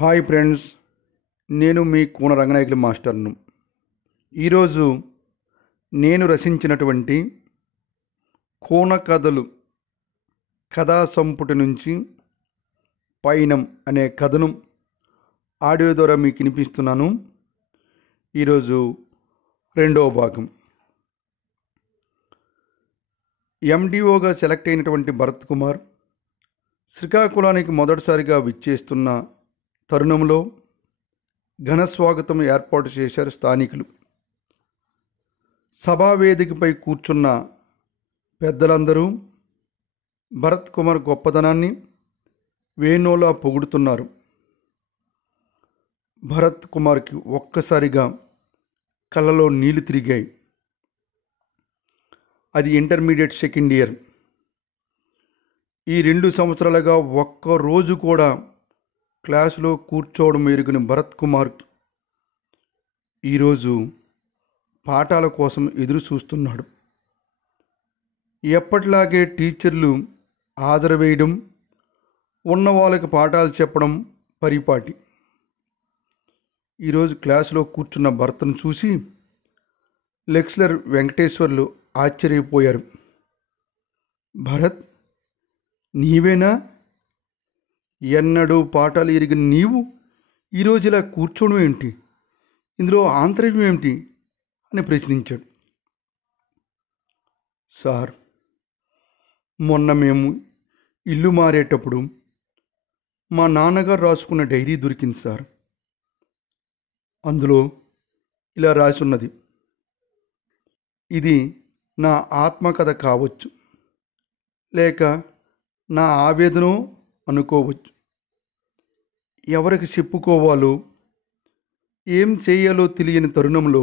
Hi friends, నేను మీ కూన రంగనాయకుల మాస్టర్ను. ఈరోజు నేను రచించినటువంటి కోన కథలు కథా సంపుటి నుంచి పయనం అనే కథను ఆడియో ద్వారా మీకు వినిపిస్తున్నాను. ఈరోజు రెండవ భాగం. ఎండిఓగా సెలెక్ట్ అయినటువంటి భరత్ కుమార్ శ్రీకాకుళానికి మొదటిసారిగా విచ్చేస్తున్న తరుణంలో ఘన స్వాగతం ఏర్పాటు చేశారు స్థానికులు. సభావేదికపై కూర్చున్న పెద్దలందరూ భరత్ కుమార్ గొప్పదనాన్ని వేణోలా పొగుడుతున్నారు. భరత్ కుమార్కి ఒక్కసారిగా కళ్ళలో నీళ్లు తిరిగాయి. అది ఇంటర్మీడియట్ సెకండ్ ఇయర్. ఈ 2 సంవత్సరాలుగా ఒక్కరోజు కూడా క్లాసులో కూర్చోవడం ఎరుగని భరత్ కుమార్ ఈరోజు పాఠాల కోసం ఎదురు చూస్తున్నాడు. ఎప్పటిలాగే టీచర్లు హాజరు వేయడం, ఉన్న వాళ్ళకి పాఠాలు చెప్పడం పరిపాటి. ఈరోజు క్లాసులో కూర్చున్న భరత్ను చూసి లెక్చరర్ వెంకటేశ్వర్లు ఆశ్చర్యపోయారు. భరత్, నీవేనా? ఎన్నడూ పాఠాలు ఎరిగిన నీవు ఈరోజు ఇలా కూర్చోవడం ఏమిటి? ఇందులో ఆంతర్యం ఏమిటి అని ప్రశ్నించాడు. సార్, మొన్న మేము ఇల్లు మారేటప్పుడు మా నాన్నగారు రాసుకున్న డైరీ దొరికింది సార్. అందులో ఇలా రాసి ఉన్నది. ఇది నా ఆత్మకథ కావచ్చు, లేక నా ఆవేదనో అనుకోవచ్చు. ఎవరికి చెప్పుకోవాలో, ఏం చేయాలో తెలియని తరుణంలో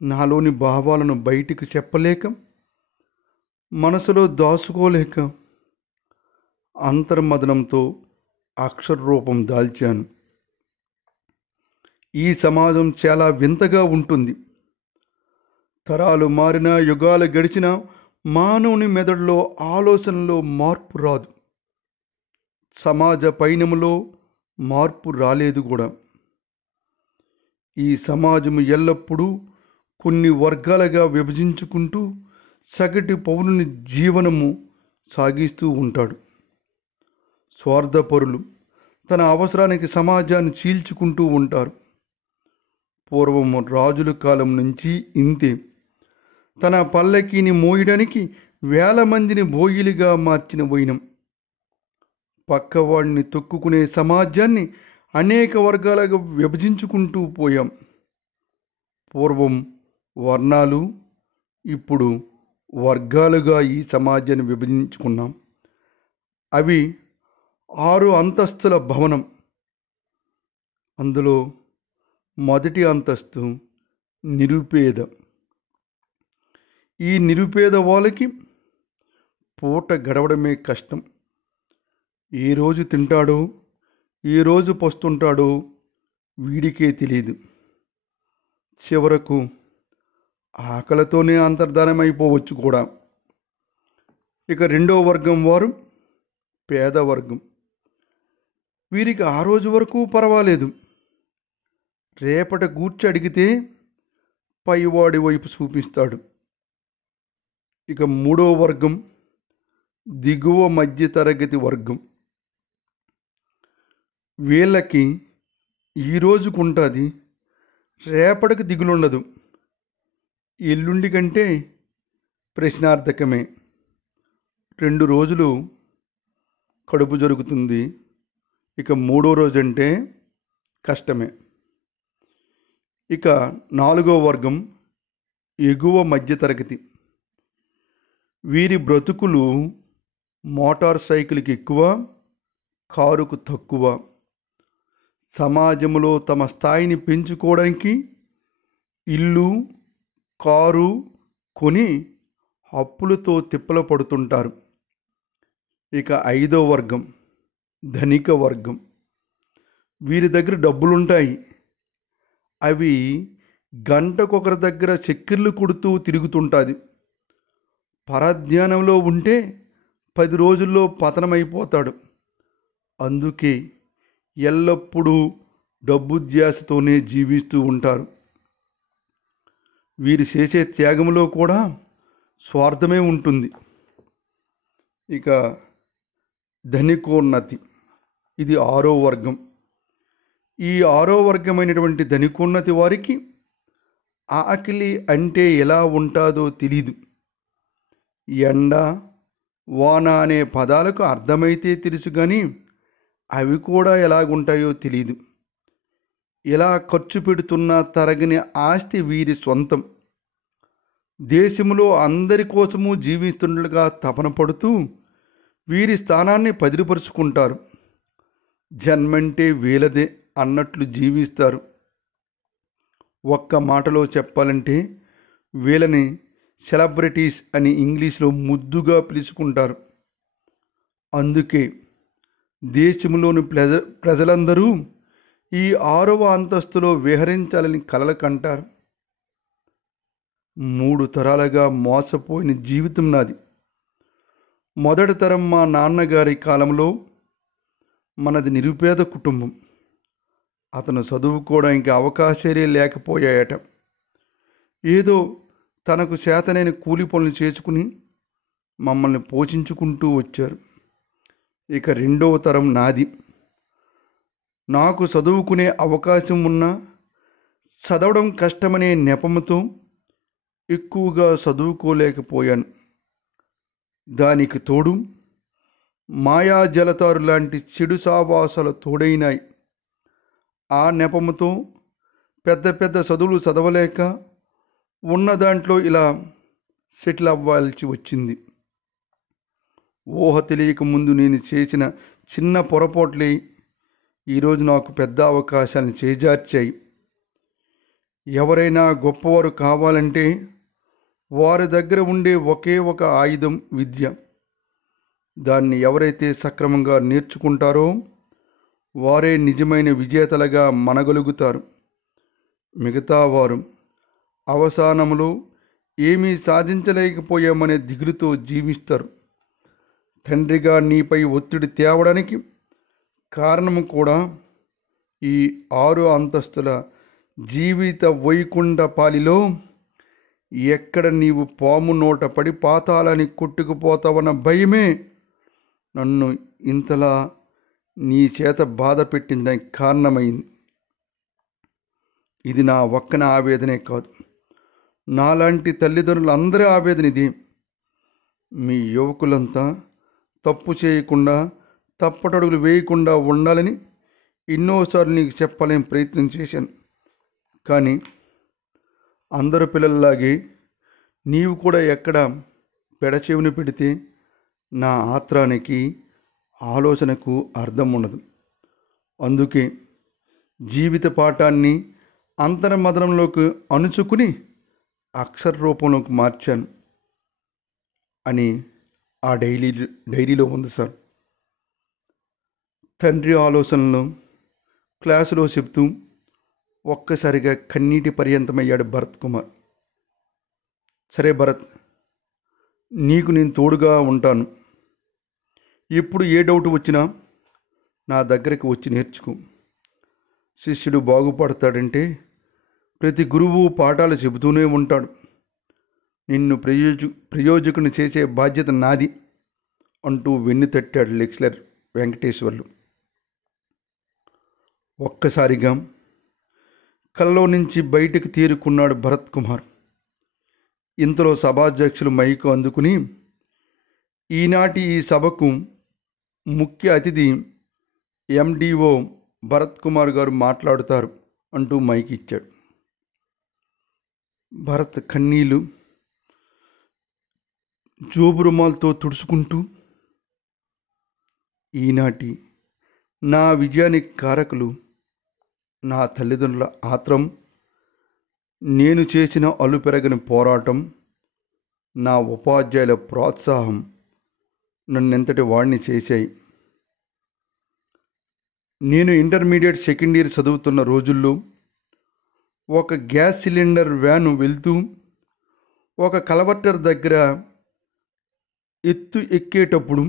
నాలోని భావాలను బయటికి చెప్పలేక, మనసులో దాచుకోలేక అంతర్మదనంతో అక్షర రూపం దాల్చాను. ఈ సమాజం చాలా వింతగా ఉంటుంది. తరాలు మారినా, యుగాలు గడిచినా మానవుని మెదడులో ఆలోచనలో మార్పు రాదు. సమాజ పయనములో మార్పు రాలేదు కూడా. ఈ సమాజము ఎల్లప్పుడూ కొన్ని వర్గాలుగా విభజించుకుంటూ సగటు పౌరుని జీవనము సాగిస్తూ ఉంటాడు. స్వార్థపరులు తన అవసరానికి సమాజాన్ని చీల్చుకుంటూ ఉంటారు. పూర్వము రాజుల కాలం నుంచి ఇంతే. తన పల్లకీని మోయడానికి 1000 మందిని బోయిలుగా మార్చిన వైనం. పక్కవాడిని తొక్కుకునే సమాజాన్ని అనేక వర్గాలుగా విభజించుకుంటూ పోయాం. పూర్వం వర్ణాలు, ఇప్పుడు వర్గాలుగా ఈ సమాజాన్ని విభజించుకున్నాం. అవి 6 అంతస్తుల భవనం. అందులో మొదటి అంతస్తు నిరుపేద. ఈ నిరుపేద వాళ్ళకి పూట గడవడమే కష్టం. ఏ రోజు తింటాడో, ఏ రోజు పస్తుంటాడో వీడికే తెలియదు. చివరకు ఆకలితోనే అంతర్ధానమైపోవచ్చు కూడా. ఇక రెండో వర్గం వారు పేదవర్గం. వీరికి ఆ రోజు వరకు పర్వాలేదు. రేపటి గూర్చి అడిగితే పైవాడి వైపు చూపిస్తాడు. ఇక మూడో వర్గం దిగువ మధ్య తరగతి వర్గం. వీళ్ళకి ఈ రోజుకు ఉంటుంది, రేపటికి దిగులుండదు. ఎల్లుండి కంటే ప్రశ్నార్థకమే. 2 రోజులు కడుపు జరుగుతుంది. ఇక 3వ రోజు అంటే కష్టమే. ఇక 4వ వర్గం ఎగువ మధ్య తరగతి. వీరి బ్రతుకులు మోటార్ సైకిల్కి ఎక్కువ, కారుకు తక్కువ. సమాజంలో తమ స్థాయిని పెంచుకోవడానికి ఇల్లు, కారు కొని అప్పులతో తిప్పలు పడుతుంటారు. ఇక 5వ వర్గం ధనిక వర్గం. వీరి దగ్గర డబ్బులుంటాయి. అవి గంటకొకరి దగ్గర చక్కెర్లు కొడుతూ తిరుగుతుంటుంది. పరధ్యానంలో ఉంటే 10 రోజుల్లో పతనమైపోతాడు. అందుకే ఎల్లప్పుడూ డబ్బు ధ్యాసతోనే జీవిస్తూ ఉంటారు. వీరు చేసే త్యాగంలో కూడా స్వార్థమే ఉంటుంది. ఇక ధనికోన్నతి, ఇది 6వ వర్గం. ఈ 6వ వర్గమైనటువంటి ధనికోన్నతి వారికి ఆకలి అంటే ఎలా ఉంటుందో తెలీదు. ఎండ, వాన అనే పదాలకు అర్థమైతే తెలుసు కానీ అవి కూడా ఎలాగుంటాయో తెలీదు. ఎలా ఖర్చు పెడుతున్నా తరగని ఆస్తి వీరి సొంతం. దేశంలో అందరి కోసము జీవిస్తుండగా తపన పడుతూ వీరి స్థానాన్ని పదిలిపరుచుకుంటారు. జన్మంటే వీలదే అన్నట్లు జీవిస్తారు. ఒక్క మాటలో చెప్పాలంటే వీళ్ళని సెలబ్రిటీస్ అని ఇంగ్లీష్లో ముద్దుగా పిలుచుకుంటారు. అందుకే దేశంలోని ప్రజలందరూ ఈ 6వ అంతస్తులో విహరించాలని కలలు కంటారు. 3 తరాలుగా మోసపోయిన జీవితం నాది. మొదటి తరం మా నాన్నగారి కాలంలో మనది నిరుపేద కుటుంబం. అతను చదువుకోవడానికి అవకాశాలే లేకపోయాయట. ఏదో తనకు చేతనైన కూలి పనులు చేసుకుని మమ్మల్ని పోషించుకుంటూ వచ్చారు. ఇక 2వ తరం నాది. నాకు చదువుకునే అవకాశం ఉన్నా చదవడం కష్టమనే నెపంతో ఎక్కువగా చదువుకోలేకపోయాను. దానికి తోడు మాయాజలతారు లాంటి చెడు సావాసాలు తోడైనాయి. ఆ నెపంతో పెద్ద పెద్ద చదువులు చదవలేక ఉన్న దాంట్లో ఇలా సెటిల్ అవ్వాల్సి వచ్చింది. ఊహ తెలియక ముందు నేను చేసిన చిన్న పొరపాట్లే ఈరోజు నాకు పెద్ద అవకాశాలను చేజార్చాయి. ఎవరైనా గొప్పవారు కావాలంటే వారి దగ్గర ఉండే ఒకే ఒక ఆయుధం విద్య. దాన్ని ఎవరైతే సక్రమంగా నేర్చుకుంటారో వారే నిజమైన విజేతలుగా మనగలుగుతారు. మిగతా వారు అవసానంలో ఏమీ సాధించలేకపోయామనే దిగులుతో జీవిస్తారు. తండ్రిగా నీపై ఒత్తిడి తేవడానికి కారణము కూడా ఈ 6 అంతస్తుల జీవిత వైకుంఠ పాలిలో ఎక్కడ నీవు పాము నోట పడి పాతాలని కొట్టుకుపోతావన్న భయమే నన్ను ఇంతలా నీ చేత బాధ పెట్టించడానికి కారణమైంది. ఇది నా ఒక్కన ఆవేదనే కాదు, నాలాంటి తల్లిదండ్రులందరి ఆవేదన ఇది. మీ యువకులంతా తప్పు చేయకుండా తప్పటడుగులు వేయకుండా ఉండాలని ఎన్నోసార్లు నీకు చెప్పాలని ప్రయత్నం చేశాను. కానీ అందరు పిల్లల్లాగే నీవు కూడా ఎక్కడ పెడచెవిని పెడితే నా ఆత్రానికి ఆలోచనకు అర్థం ఉండదు. అందుకే జీవిత పాఠాన్ని అంతర్మదనంలోకి అణుచుకుని అక్షర రూపంలోకి మార్చాను అని ఆ డైరీలో ఉంది సార్. తండ్రి ఆలోచనలు క్లాసులో చెప్తూ ఒక్కసారిగా కన్నీటి పర్యంతమయ్యాడు భరత్ కుమార్. సరే భరత్, నీకు నేను తోడుగా ఉంటాను. ఎప్పుడు ఏ డౌట్ వచ్చినా నా దగ్గరికి వచ్చి నేర్చుకో. శిష్యుడు బాగుపడతాడంటే ప్రతి గురువు పాఠాలు చెబుతూనే ఉంటాడు. నిన్ను ప్రయోజకుని చేసే బాధ్యత నాది అంటూ వెన్ను తట్టాడు లెక్చరర్ వెంకటేశ్వర్లు. ఒక్కసారిగా కలలో నుంచి బయటకు తేరుకున్నాడు భరత్ కుమార్. ఇంతలో సభాధ్యక్షులు మైకు అందుకుని, ఈనాటి ఈ సభకు ముఖ్య అతిథి ఎండిఓ భరత్ కుమార్ గారు మాట్లాడుతారు అంటూ మైక్ ఇచ్చాడు. భరత్ కన్నీళ్ళు జోబు రుమాలతో తుడుచుకుంటూ, ఈనాటి నా విజయానికి కారకులు నా తల్లిదండ్రుల ఆత్రం, నేను చేసిన అలుపెరగని పోరాటం, నా ఉపాధ్యాయుల ప్రోత్సాహం నన్నెంతటి వాడిని చేశాయి. నేను ఇంటర్మీడియట్ సెకండ్ ఇయర్ చదువుతున్న రోజుల్లో ఒక గ్యాస్ సిలిండర్ వ్యాను వెళ్తూ ఒక కలవర్టర్ దగ్గర ఎక్కేటప్పుడు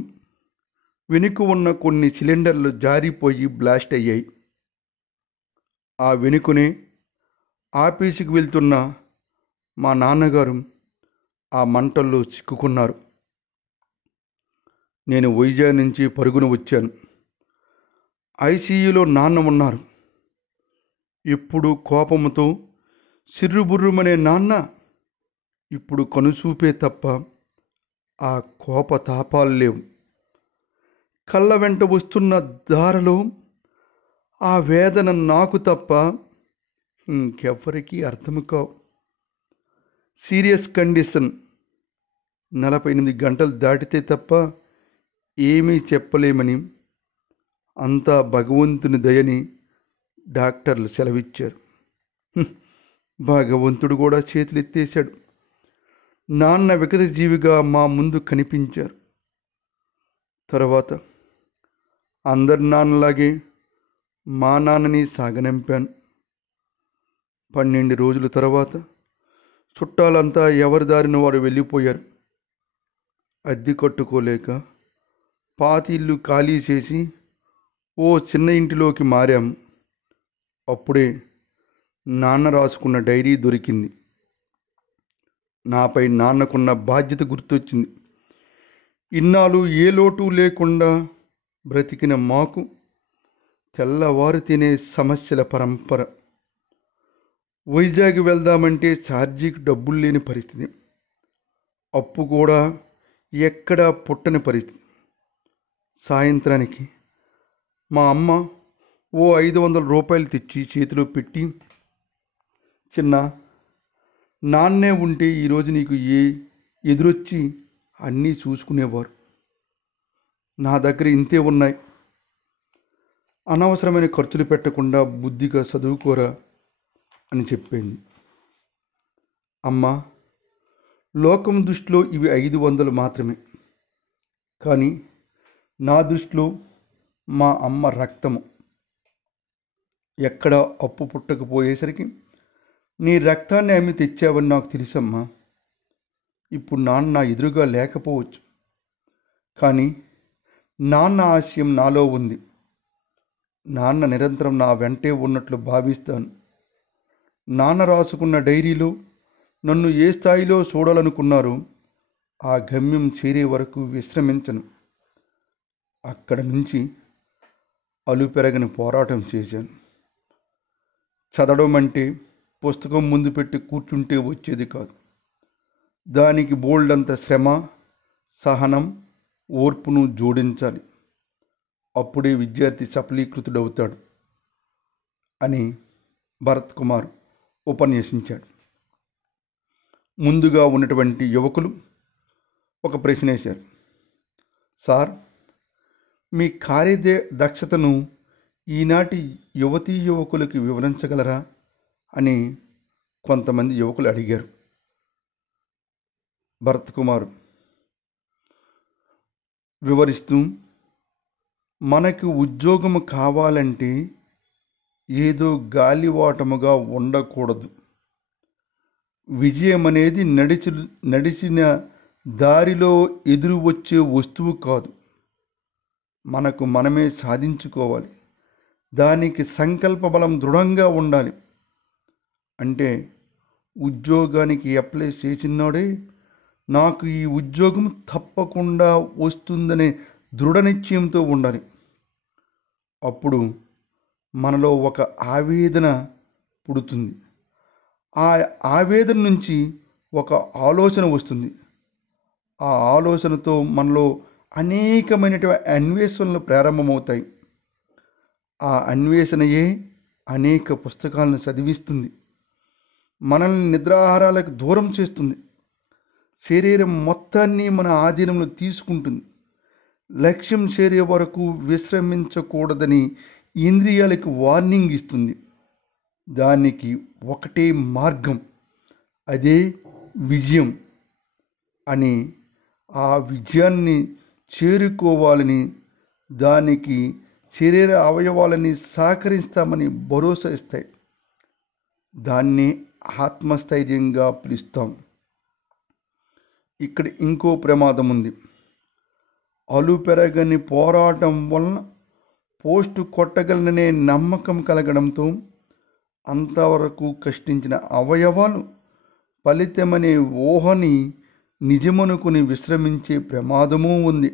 వెనుక ఉన్న కొన్ని సిలిండర్లు జారిపోయి బ్లాస్ట్ అయ్యాయి. ఆ వెనుకనే ఆఫీసుకి వెళ్తున్న మా నాన్నగారు ఆ మంటల్లో చిక్కుకున్నారు. నేను వైజాగ్ నుంచి పరుగున వచ్చాను. ఐసీయూలో నాన్న ఉన్నారు. ఎప్పుడు కోపంతో సిర్రుబుర్రుమనే నాన్న ఇప్పుడు కనుచూపే తప్ప ఆ కోప తాపాలు లేవు. కళ్ళ వెంట వస్తున్న దారిలో ఆ వేదన నాకు తప్ప ఇంకెవ్వరికీ అర్థం కావు. Serious condition. 48 గంటలు దాటితే తప్ప ఏమీ చెప్పలేమని, అంతా భగవంతుని దయని డాక్టర్లు సెలవిచ్చారు. భగవంతుడు కూడా చేతులెత్తేశాడు. నాన్న వికత జీవిగా మా ముందు కనిపించారు. తర్వాత అందరి నాన్నలాగే మా నాన్నని సాగనంపాను. 12 రోజుల తర్వాత చుట్టాలంతా ఎవరి దారిన వారు వెళ్ళిపోయారు. అద్దె కట్టుకోలేక పాత ఇల్లు ఖాళీ చేసి ఓ చిన్న ఇంటిలోకి మారాము. అప్పుడే నాన్న రాసుకున్న డైరీ దొరికింది. నాపై నాన్నకున్న బాధ్యత గుర్తొచ్చింది. ఇన్నాళ్ళు ఏ లోటు లేకుండా బ్రతికిన మాకు తెల్లవారు తినే సమస్యల పరంపర. వైజాగ్ వెళ్దామంటే ఛార్జీకి డబ్బులు లేని పరిస్థితి. అప్పు కూడా ఎక్కడా పుట్టని పరిస్థితి. సాయంత్రానికి మా అమ్మ ఓ 500 రూపాయలు తెచ్చి చేతిలో పెట్టి, చిన్న, నాన్నే ఉంటే ఈరోజు నీకు ఎదురొచ్చి అన్నీ చూసుకునేవారు. నా దగ్గర ఇంతే ఉన్నాయి. అనవసరమైన ఖర్చులు పెట్టకుండా బుద్ధిగా చదువుకోరా అని చెప్పింది. అమ్మ, లోకం దృష్టిలో ఇవి 500 మాత్రమే. కానీ నా దృష్టిలో మా అమ్మ రక్తము. ఎక్కడ అప్పు పుట్టకపోయేసరికి నీ రక్తాన్ని అమ్మి తెచ్చావని నాకు తెలుసమ్మా. ఇప్పుడు నాన్న ఎదురుగా లేకపోవచ్చు, కానీ నాన్న ఆశయం నాలో ఉంది. నాన్న నిరంతరం నా వెంటే ఉన్నట్లు భావిస్తాను. నాన్న రాసుకున్న డైరీలో నన్ను ఏ స్థాయిలో చూడాలనుకున్నారో ఆ గమ్యం చేరే వరకు విశ్రమించను. అక్కడ నుంచి అలుపెరగని పోరాటం చేశాను. చదవడం అంటే పుస్తకం ముందు పెట్టి కూర్చుంటే వచ్చేది కాదు. దానికి బోల్డంత శ్రమ, సహనం, ఓర్పును జోడించాలి. అప్పుడే విద్యార్థి సఫలీకృతుడవుతాడు అని భరత్ కుమార్ ఉపన్యసించాడు. ముందుగా ఉన్నటువంటి యువకులు ఒక ప్రశ్న వేశారు. సార్, మీ కార్యదక్షతను ఈనాటి యువతీ యువకులకి వివరించగలరా అని కొంతమంది యువకులు అడిగారు. భరత్ కుమార్ వివరిస్తూ, మనకు ఉద్యోగం కావాలంటే ఏదో గాలివాటముగా ఉండకూడదు. విజయం అనేది నడిచిన దారిలో ఎదురు వచ్చే వస్తువు కాదు. మనకు మనమే సాధించుకోవాలి. దానికి సంకల్ప బలం దృఢంగా ఉండాలి. అంటే ఉద్యోగానికి అప్లై చేసినాడే నాకు ఈ ఉద్యోగం తప్పకుండా వస్తుందనే దృఢ నిశ్చయంతో ఉండాలి. అప్పుడు మనలో ఒక ఆవేదన పుడుతుంది. ఆ ఆవేదన నుంచి ఒక ఆలోచన వస్తుంది. ఆ ఆలోచనతో మనలో అనేకమైనటువంటి అన్వేషణలు ప్రారంభమవుతాయి. ఆ అన్వేషణయే అనేక పుస్తకాలను చదివిస్తుంది. మనల్ని నిద్రాహారాలకు దూరం చేస్తుంది. శరీరం మొత్తాన్ని మన ఆధీనంలో తీసుకుంటుంది. లక్ష్యం చేరే వరకు విశ్రమించకూడదని ఇంద్రియాలకు వార్నింగ్ ఇస్తుంది. దానికి ఒకటే మార్గం, అదే విజయం అని. ఆ విజయాన్ని చేరుకోవాలని, దానికి శరీర అవయవాలని సహకరిస్తామని భరోసా ఇస్తాయి. దాన్ని ఆత్మస్థైర్యంగా పిలుస్తాం. ఇక్కడ ఇంకో ప్రమాదం ఉంది. అలుపెరగని పోరాటం వలన పోస్టు కొట్టగలననే నమ్మకం కలగడంతో అంతవరకు కష్టించిన అవయవాలు ఫలితమనే ఊహని నిజమనుకుని విశ్రమించే ప్రమాదమూ ఉంది.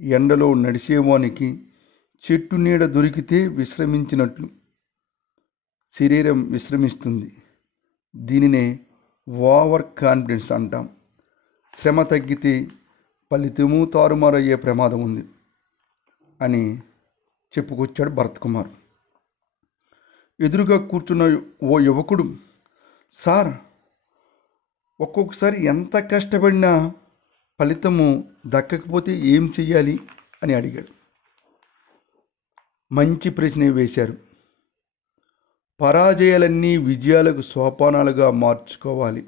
ఎండలో నడిచేవానికి చెట్టు నీడ దొరికితే విశ్రమించినట్లు శరీరం విశ్రమిస్తుంది. దీనినే ఓవర్ కాన్ఫిడెన్స్ అంటాం. శ్రమ తగ్గితే ఫలితము తారుమారయ్యే ప్రమాదం ఉంది అని చెప్పుకొచ్చాడు భరత్ కుమార్. ఎదురుగా కూర్చున్న ఓ యువకుడు, సార్, ఒక్కొక్కసారి ఎంత కష్టపడినా ఫలితము దక్కకపోతే ఏం చెయ్యాలి అని అడిగాడు. మంచి ప్రశ్న వేశారు. పరాజయాలన్నీ విజయాలకు సోపానాలుగా మార్చుకోవాలి.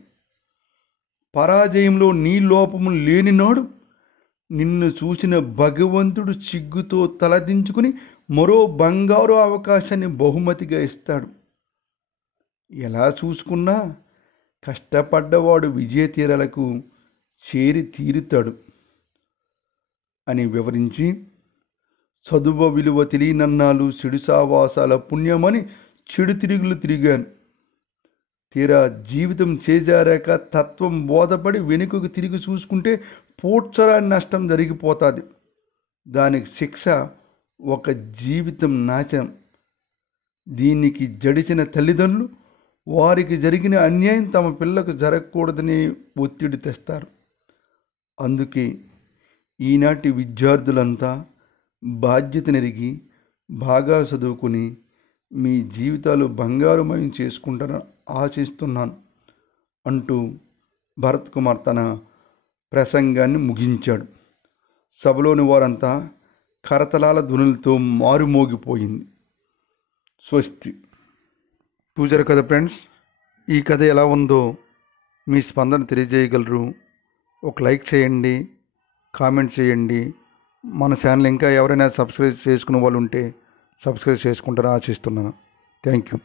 పరాజయంలో నీ లోపము లేనినాడు నిన్ను చూసిన భగవంతుడు సిగ్గుతో తలదించుకుని మరో బంగారు అవకాశాన్ని బహుమతిగా ఇస్తాడు. ఎలా చూసుకున్నా కష్టపడ్డవాడు విజయ తీరాలకు చేరి తీరుతాడు అని వివరించి, చదువు విలువ తెలియనన్నాలు చెడు సావాసాల పుణ్యమని చెడు తిరుగులు తిరిగాను. తీరా జీవితం చేజారాక తత్వం బోధపడి వెనుకకు తిరిగి చూసుకుంటే పూడ్చరాని నష్టం జరిగిపోతుంది. దానికి శిక్ష ఒక జీవితం నాశనం. దీనికి జడిచిన తల్లిదండ్రులు వారికి జరిగిన అన్యాయం తమ పిల్లకు జరగకూడదని ఒత్తిడి తెస్తారు. అందుకే ఈనాటి విద్యార్థులంతా బాధ్యతనెరిగి బాగా చదువుకుని మీ జీవితాలు బంగారుమయం చేసుకుంటారని ఆశిస్తున్నాను అంటూ భరత్ కుమార్ తన ప్రసంగాన్ని ముగించాడు. సభలోని వారంతా కరతలాల ధ్వనులతో మారుమోగిపోయింది. స్వస్తి. చూశారు కదా ఫ్రెండ్స్, ఈ కథ ఎలా ఉందో మీ స్పందన తెలియజేయగలరు. ఒక లైక్ చేయండి, కామెంట్ చేయండి. మన ఛానల్ ఇంకా ఎవరైనా సబ్స్క్రైబ్ చేసుకునే వాళ్ళు ఉంటే సబ్స్క్రైబ్ చేసుకుంటారని ఆశిస్తున్నాను. Thank you.